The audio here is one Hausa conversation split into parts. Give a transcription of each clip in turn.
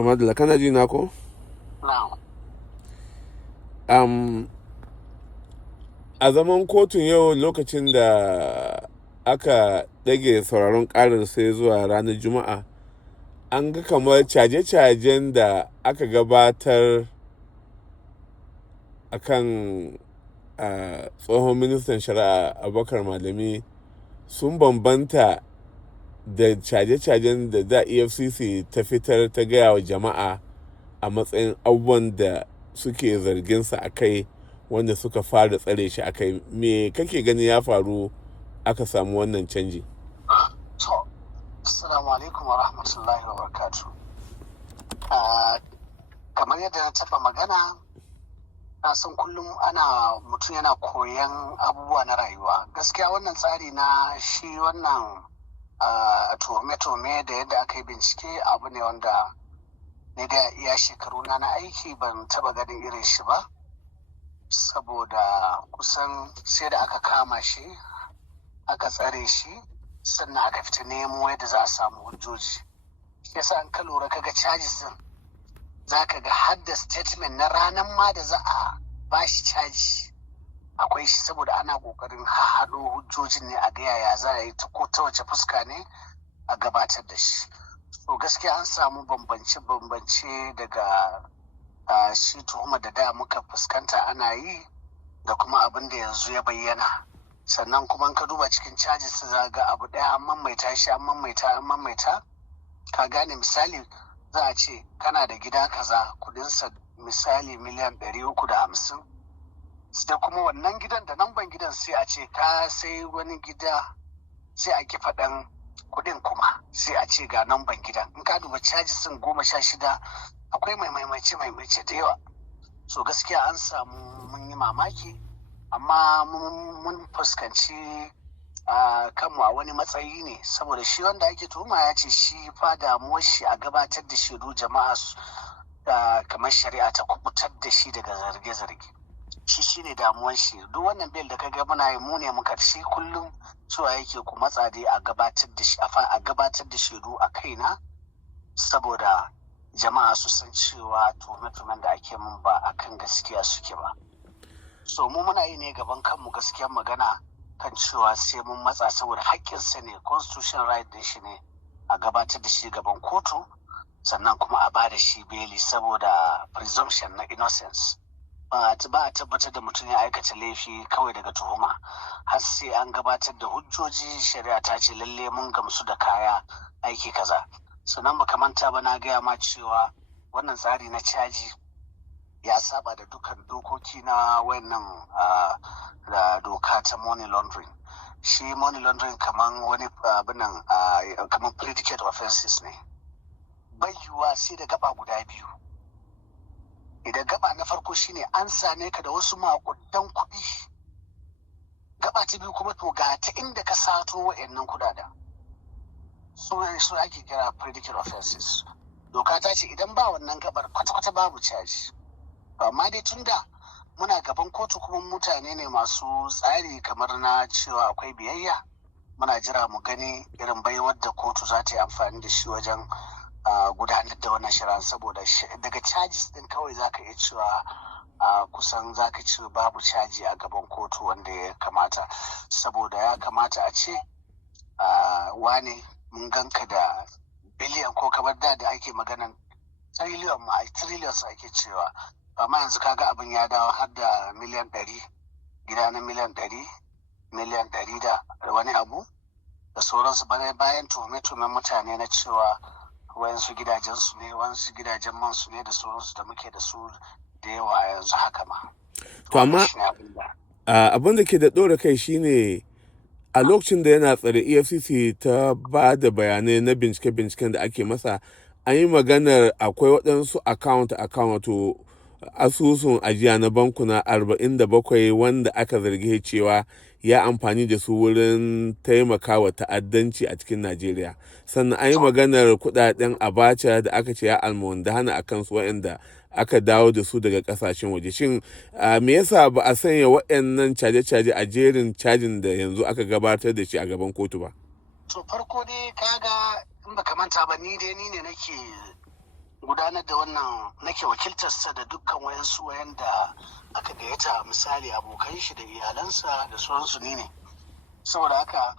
To madalla kana ji na ko? Na'am. A zaman kotun yau lokacin da aka ɗage sauraron ƙarar sai zuwa ranar Juma'a, an ga kamar caje-cajen da aka gabatar a kan tsohon ministan shari'a Abubakar Malami sun bambanta da caje-cajen da EFCC ta fitar ta gaya wa jama'a a matsayin abubuwan da suke zarginsa a kai, wanda suka fara tsare shi a kai. Me kake gani ya faru aka samu wannan canji? To, assalamu alaikum wa rahmatullahi wa barakatuh. Kamar yadda na taɓa magana, na san kullum mutum yana koyan abubuwa na rayuwa. Gaskiya wannan tsari na shi wannan tuhume-tuhume da yadda aka yi bincike abu ne wanda ni da iya shekaru na aiki ban taba ganin irin shi ba, saboda kusan sai da aka kama shi aka tsare shi sannan aka fita nemo yadda za a samu hujjoji. Yasa an ka lura kaga charges din za ka ga hadda statement na ranar ma da za a bashi caji akwai shi, saboda ana kokarin haɗo hujjojin ne a ga yaya za a yi ko ta wace fuska ne a gabatar da shi. To gaskiya an samu bambance daga shi tuhumar da muka fuskanta ana yi da kuma abin da yanzu ya bayyana. Sannan kuma ka duba cikin charges za ga abu ɗaya an maimaita shi an maimaita ka gane. Misali za a ce kana da gida kaza kudinsa misali miliyan 350, da kuma wannan gidan da namban gidan sai a ce ka sai wani gida sai a ki faɗan kudin kuma sai a ce ga namban gidan. In ka duba charges sun 16 akwai maimaice da yawa. So gaskiya an samu mun yi mamaki, amma mun fuskanci kanmu a wani matsayi ne, saboda shi wanda ake tuhuma ya ce shi fa damuwar shi a gabatar da shaidu jama'a kamar shari'a ta kubutar da shi daga zarge-zarge. Shi ne damuwar shi. Duk wannan bil da kaga muna yi mu ne muka shi kullum cewa yake ku matsa dai a gabatar da shaidu a kaina, saboda jama'a su san cewa tuhume-tuhumen da ake mun ba akan gaskiya suke ba. So mu muna yi ne gaban kanmu gaskiyar magana kan cewa sai mun matsa, saboda haƙƙinsa ne, constitutional right din shi ne a gabatar da shi gaban kotu, sannan kuma a ba da shi beli saboda presumption na innocence. Ba a tabbatar da mutum ya aikata laifi kawai daga tuhuma har sai an gabatar da hujjoji, shari'a ta ce lalle mun gamsu da kaya aiki kaza. Sannan baka manta ba na gaya ma cewa wannan tsari na caji ya saba da dukkan dokoki na wannan da doka ta money laundering. Shi money laundering kaman wani abinan kaman predicate offenses ne, bai yiwuwa sai da gaba guda biyu. Idan gaba na farko shine an same ka da wasu makudan kuɗi, gaba ta biyu kuma to ga ta inda ka sato wa'annan kuɗaɗen, su ake kira predicate offenses. Doka ta ce idan ba wannan gabar kwata-kwata babu caji. Amma dai tunda muna gaban kotu kuma mutane ne masu tsari kamar na cewa akwai biyayya, muna jira mu gani irin baiwar da kotu za ta yi amfani da shi wajen gudanar da wannan shari'a, saboda daga charges din kawai za ka iya cewa kusan za ka ce babu caji a gaban kotu wanda ya kamata, saboda ya kamata a ce wane mun ganka da biliyan ko kamar da ake maganan trillions ake cewa, amma yanzu kaga abin ya dawo har da miliyan 100, gida na miliyan 100, miliyan 100 da wani abu da sauransu, bayan tuhume-tuhumen mutane na cewa wayansu gidajensu ne, wayansu gidajen mansu ne da sauransu da muke da su da yawa a yanzu haka ma. To amma abin da ke da ɗora kai shine a lokacin da yana tsare EFCC ta ba da bayanai na bincike-binciken da ake masa, an yi maganar akwai waɗansu account wato asusun ajiya na bankuna 47 wanda aka zargi cewa ya amfani da su wurin taimakawa ta'addanci a cikin Najeriya. Sannan an yi maganar kudaden Abacha da aka ce ya almundahana a kansu waɗanda aka dawo da su daga kasashen waje. Shin me yasa ba a sanya waɗannan caje-caje a jerin cajin da yanzu aka gabatar da shi a gaban kotu ba? To farko dai kaga in baka manta ba ni ne nake gudanar da wannan nake wakiltarsa da dukkan wayansu wayanda aka gayyata, misali abokan shi da iyalansa da sauransu ne. Saboda haka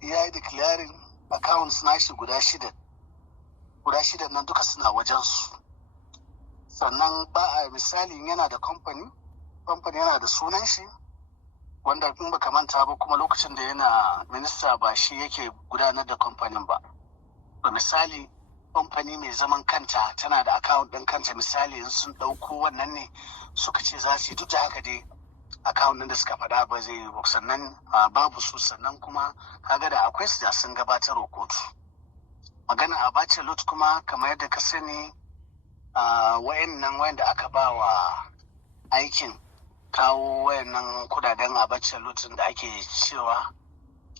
ya yi declaring accounts nashi guda shida nan duka suna wajensu. Sannan ba a misali yana da kamfani yana da sunan shi, wanda in baka manta ba kuma lokacin da yana minista ba shi yake gudanar da kamfanin ba. Misali kamfani mai zaman kanta tana da account ɗin kanta, misali in sun ɗauko wannan ne suka ce za su yi, duk da haka dai account ɗin da suka faɗa ba zai yi, sannan babu su, sannan kuma kaga da akwai su da sun gabatar wa kotu. Magana a bace lot kuma kamar yadda ka sani wayanda aka ba wa aikin kawo wayannan kudaden a bace lot da ake cewa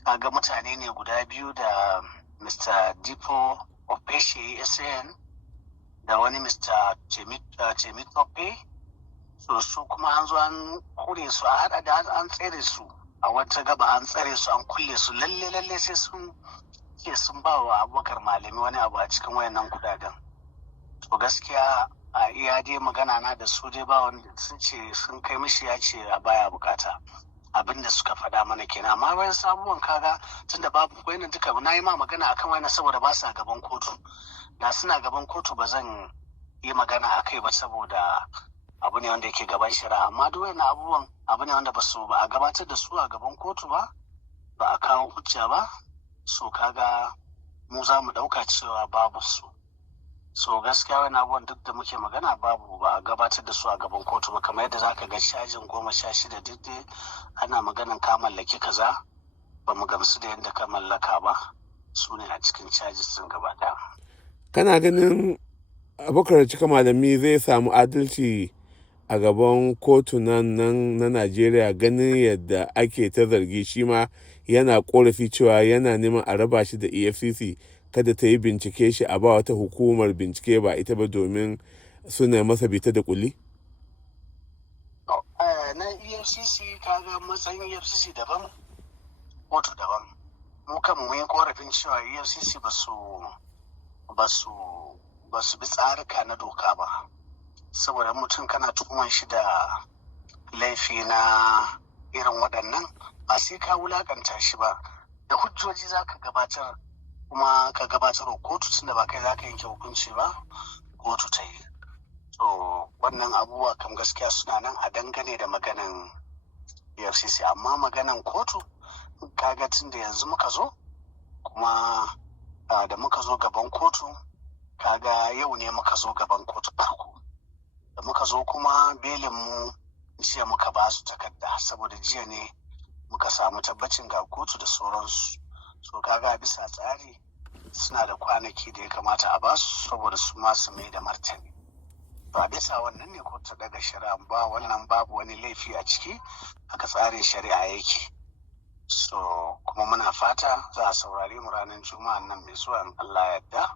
kaga mutane ne guda biyu da Mr. Dipo Opeshe SN da wani Mr. Temitope. So su kuma an zo an kure su, a hada da an tsere su a wata gaba, an tsare su an kulle su lalle sai sun ba wa Abubakar Malami wani abu a cikin wayannan kudaden. To gaskiya a iya dai magana na da su dai ba wanda sun ce sun kai mishi ya ce a baya bukata, abin da suka faɗa mana kenan. Amma bayan sabuwan kaga tunda babu wayannan duka, na yi ma magana akan wayannan saboda ba sa gaban kotu. Da suna gaban kotu ba zan yi magana a kai ba saboda abu ne wanda yake gaban shari'a. Amma duk wayannan abubuwan abu ne wanda ba a gabatar da su a gaban kotu ba a kawo hujja ba, so kaga mu za mu ɗauka cewa babu su. So gaskiya wani abubuwan duk da muke magana ba a gabatar da su a gaban kotu ba, kamar yadda zaka ga cajin 16 duk dai ana maganan ka mallaki kaza, ba mu gamsu da yadda ka mallaka ba, su ne a cikin cajis sun gaba ɗaya. Kana ganin Abubakar Cika Malami zai samu adalci a gaban kotunan nan na Najeriya, ganin yadda ake ta zargi shi ma yana korafi cewa yana neman a raba shi da EFCC kada ta yi bincike shi, a ba wata hukumar bincike ba ita ba, domin suna masa bita da kulli? Na EFCC kaga matsayin EFCC daban, kotu daban. Mu kanmu mun yi korafin cewa EFCC ba su bi tsarika na doka ba, saboda mutum kana tuhuman shi da laifi na irin waɗannan ba sai ka wulakanta shi ba, da hujjoji za ka gabatar, kuma ka gabatar wa kotu, tunda ba kai za ka yanke hukunci ba, kotu ta yi. So wannan abubuwa kam gaskiya suna nan a dangane da maganan EFCC. Amma maganan kotu kaga tun da yanzu muka zo, kuma da muka zo gaban kotu, kaga yau ne muka zo gaban kotu farko. Da muka zo kuma belin mu jiya muka ba su takarda, saboda jiya ne muka samu tabbacin ga kotu da sauransu. So kaga bisa tsari suna da kwanaki da ya kamata a basu saboda su ma su mai da martani. Ba bisa wannan ne kotu ta daga shari'a ba, wannan babu wani laifi a ciki, haka tsarin shari'a yake. So kuma muna fata za a saurare mu ranar Juma'a nan mai zuwa, in Allah yarda.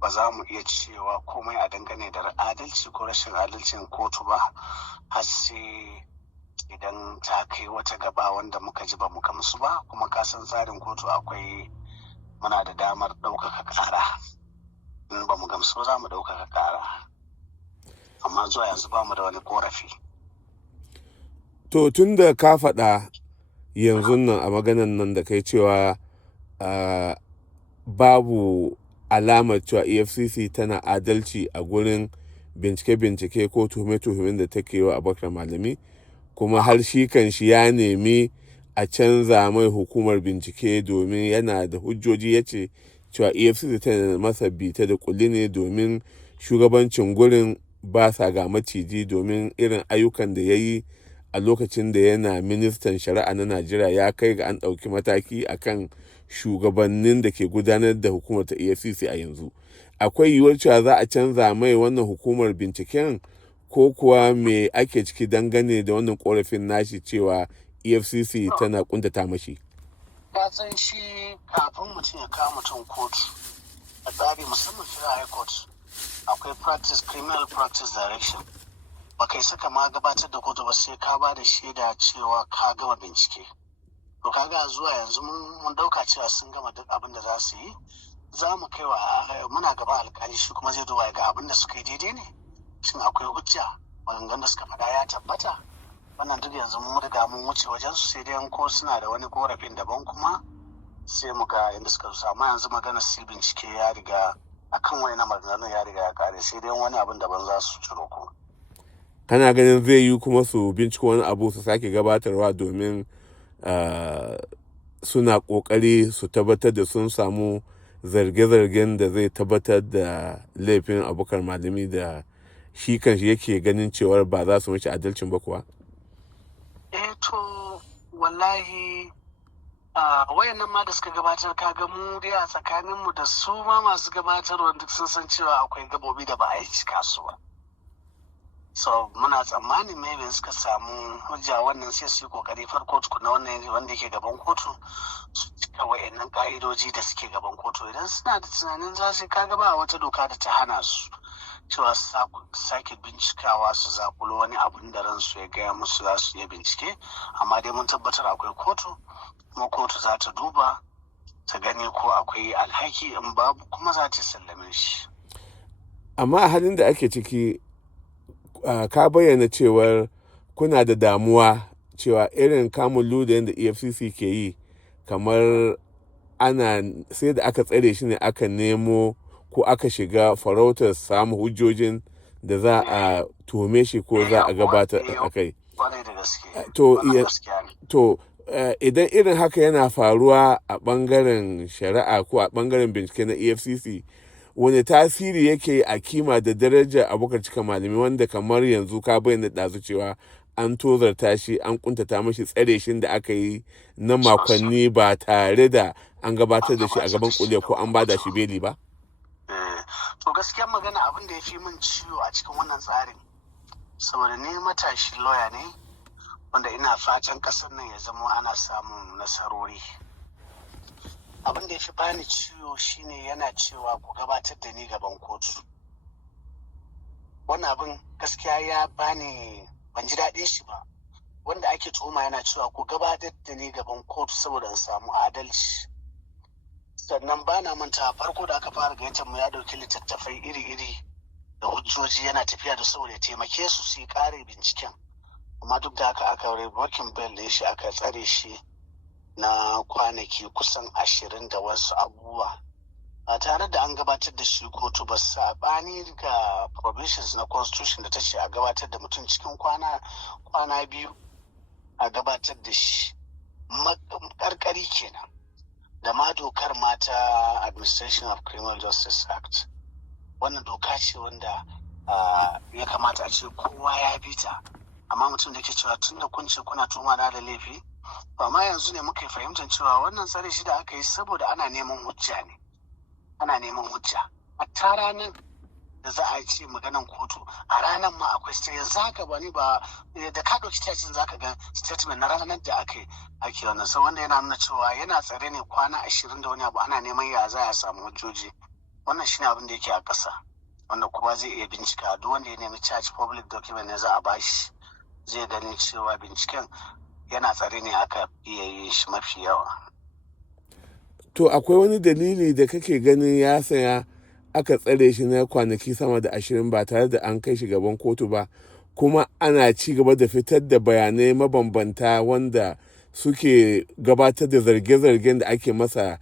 Ba za mu iya cewa komai a dangane da adalci ko rashin adalcin kotu ba, har sai idan ta kai wata gaba wanda muka ji ba mu gamsu ba. Kuma kasan tsarin kotu muna da damar ɗaukaka ƙara, in ba mu gamsu ba za mu ɗaukaka ƙara, amma zuwa yanzu ba mu da wani korafi. To tun da ka faɗa yanzu nan a maganan nan da kai cewa babu alamar cewa EFCC tana adalci a gurin bincike-bincike ko tuhume-tuhumen da take yi wa Abubakar Malami, kuma har shi kan shi ya nemi a canza mai hukumar bincike domin yana da hujjoji, ya ce cewa EFCC tana masa bita da kulli ne domin shugabancin gurin ba sa ga maciji, domin irin ayyukan da ya yi a lokacin da yana ministan shari'a na Najeriya ya kai ga an ɗauki mataki akan shugabannin da ke gudanar da hukumar ta EFCC a yanzu. Akwai yiwuwar cewa za a canza mai wannan hukumar binciken, ko kuwa me ake ciki dangane da wannan korafin nashi cewa EFCC tana kuntata mashi? Ka san shi kafin mutum ya kawo mutum kotu a tsari, musamman Federal High Court, akwai criminal practice direction. Ba kai saka ma gabatar da kotu ba sai ka ba da shaida cewa ka gama bincike. To kaga zuwa yanzu mun dauka cewa sun gama duk abin da za su yi, za mu kai wa muna gaban alkali, shi kuma zai duba ga abin da suka yi daidai ne, shin akwai hujja, maganganun da suka faɗa ya tabbata. Wannan duk yanzu mun riga mun wuce wajen su, sai dai ko suna da wani korafin daban kuma sai mu ga inda suka zo. Amma yanzu magana su bincike ya riga akan wani na maganganun ya riga ya kare, sai dai wani abin daban za su ciro kuma. Kana ganin zai yi kuma su binciko wani abu su sake gabatarwa domin suna ƙoƙari su tabbatar da sun samu zarge-zargen da zai tabbatar da laifin Abubakar Malami da shi kanshi yake ganin cewar ba za su mace adalcin ba kuwa? To wallahi wayannan ma da suka gabatar, kaga mu dai a tsakaninmu da su ma masu gabatarwa duk sun san cewa akwai gabobi da ba a yi cika su ba. So muna tsammanin maybe suka samu hujja wannan sai su yi kokari farko tukuna wannan wanda yake gaban kotu su cika wayannan ka'idoji da suke gaban kotu. Idan suna da tunanin za su, kaga ba wata doka da ta hana su cewa su sake bincikawa su zakulo wani abun da ransu ya gaya musu za su iya bincike, amma dai mun tabbatar akwai kotu, kuma kotu za ta duba ta gani ko akwai alhaki, in babu kuma za ta sallame shi. Amma a halin da ake ciki ka bayyana cewar kuna da damuwa cewa irin kamun ludayin da EFCC ke yi, kamar ana sai da aka tsare shi ne aka nemo ko aka shiga farautar samu hujjojin da za a tuhume shi ko za a gabatar a kai. To idan irin haka yana faruwa a ɓangaren shari'a ko a ɓangaren bincike na EFCC, wani tasiri yake a kima da darajar Abubakar Cika Malami, wanda kamar yanzu ka bayyana ɗazu cewa an tozarta shi, an kuntata mashi tsare shi da aka yi na makonni ba tare da an gabatar da shi a gaban kuliya ko an bada shi beli ba? To gaskiyar magana, abin da ya fi min ciwo a cikin wannan tsarin, saboda ni matashi lawyer ne wanda ina fatan ƙasar nan ya zama ana samun nasarori. Abin da ya fi bani ciwo shine yana cewa ku gabatar da ni gaban kotu. Wannan abin gaskiya ya bani, ban ji daɗin shi ba. Wanda ake tuhuma yana cewa ku gabatar da ni gaban kotu saboda in samu adalci. Sannan ba na manta farko da aka fara gayyatar mu ya ɗauki littattafai iri-iri da hujjoji yana tafiya da saboda ya taimake su su yi ƙare binciken. Amma duk da haka aka revoking bail ɗin shi, aka tsare shi na kwanaki kusan 20 da wasu abubuwa ba tare da an gabatar da shi kotu ba, saɓani ga provisions na constitution da ta ce a gabatar da mutum cikin kwana 2 a gabatar da shi. Karkari kenan da ma dokar mata Administration of Criminal Justice Act. Wannan doka ce wanda ya kamata a ce kowa ya bi ta, amma mutum da ke cewa tun da kun ce kuna tuma da laifi, ba ma yanzu ne muka fahimtar cewa wannan tsare shi da aka yi saboda ana neman hujja ne. Ana neman hujja. Hatta ranar da za a ce maganan kotu, a ranar ma akwai yanzu haka ba da ka ɗauki tashin za ka ga statement na ranar da ake wannan sau, wanda yana nuna cewa yana tsare ne kwana 20 da wani abu, ana neman ya za a samu hujjoji. Wannan shine abin da yake a ƙasa, wanda kowa zai iya bincika. Duk wanda ya nemi charge public document ne za a bashi, zai gani cewa binciken yana tsare ne aka iya yi shi mafi yawa. To akwai wani dalili da kake ganin ya saya aka tsare shi na kwanaki sama da 20 ba tare da an kai shi gaban kotu ba, kuma ana ci gaba da fitar da bayanai mabambanta wanda suke gabatar da zarge-zargen da ake masa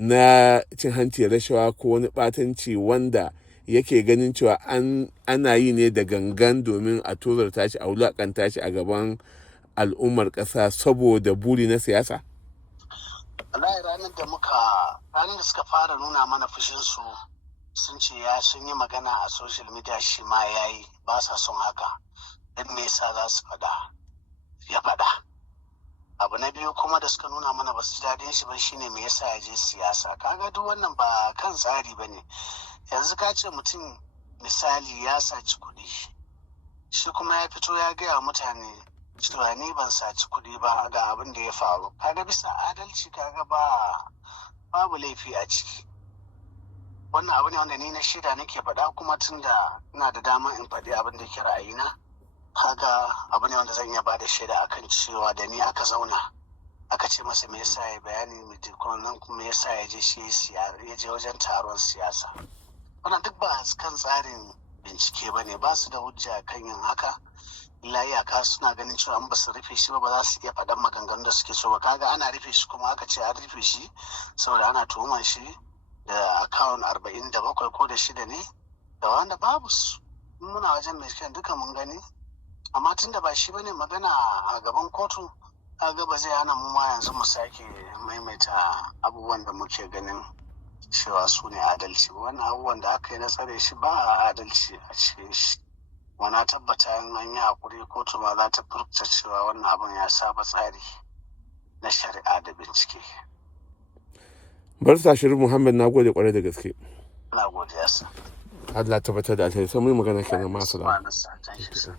na cin hanci rashawa ko wani ɓatanci wanda yake ganin cewa ana yi ne da gangan domin a tozarta shi, a wulakanta shi a gaban al'ummar ƙasa saboda buri na siyasa? Wallahi ranar da suka fara nuna mana fushinsu sun ce sun yi magana a social media, shi ma ya yi, ba sa son haka, don me yasa za su ya faɗa. Abu na biyu kuma da suka nuna mana ba su ji daɗin shi ba shine me yasa ya je siyasa. Kaga duk wannan ba kan tsari ba ne. Yanzu ka ce mutum misali ya saci kuɗi, shi kuma ya fito ya gaya mutane cewa ni ban saci kuɗi ba ga abin da ya faru. Kaga bisa adalci, kaga babu laifi a ciki. Wannan abu ne wanda ni na shida nake faɗa, kuma tun da ina da dama in faɗi abin da ke ra'ayina, kaga abu ne wanda zan iya bada shaida akan cewa da ni aka zauna aka ce masa me yasa ya bayani nan kuma me yasa ya je ya je wajen taron siyasa. Wannan duk ba kan tsarin bincike ba ne, ba su da hujja kan yin haka. Illa iyaka suna ganin cewa an ba su rufe shi ba za su iya faɗan maganganun da suke so ba. Kaga ana rufe shi kuma aka ce an rufe shi saboda ana tuhumar shi da akawun 47 ko da 6 ne da wanda babu su. Muna wajen binciken duka mun gani, amma tun da ba shi bane magana a gaban kotu, kaga ba zai hana mu ma yanzu mu sake maimaita abubuwan da muke ganin cewa su ne adalci. Wannan abubuwan da aka yi na tsare shi ba adalci a cikin shi. Wana tabbata in an yi hakuri kotu ma za ta furta cewa wannan abin ya saba tsari na shari'a da bincike. Barsa Shirin Muhammad, na gode kwarai da gaske. Na gode yasa. Allah tabbatar da alheri, sai mu yi magana kenan masu da. Thank you, sir.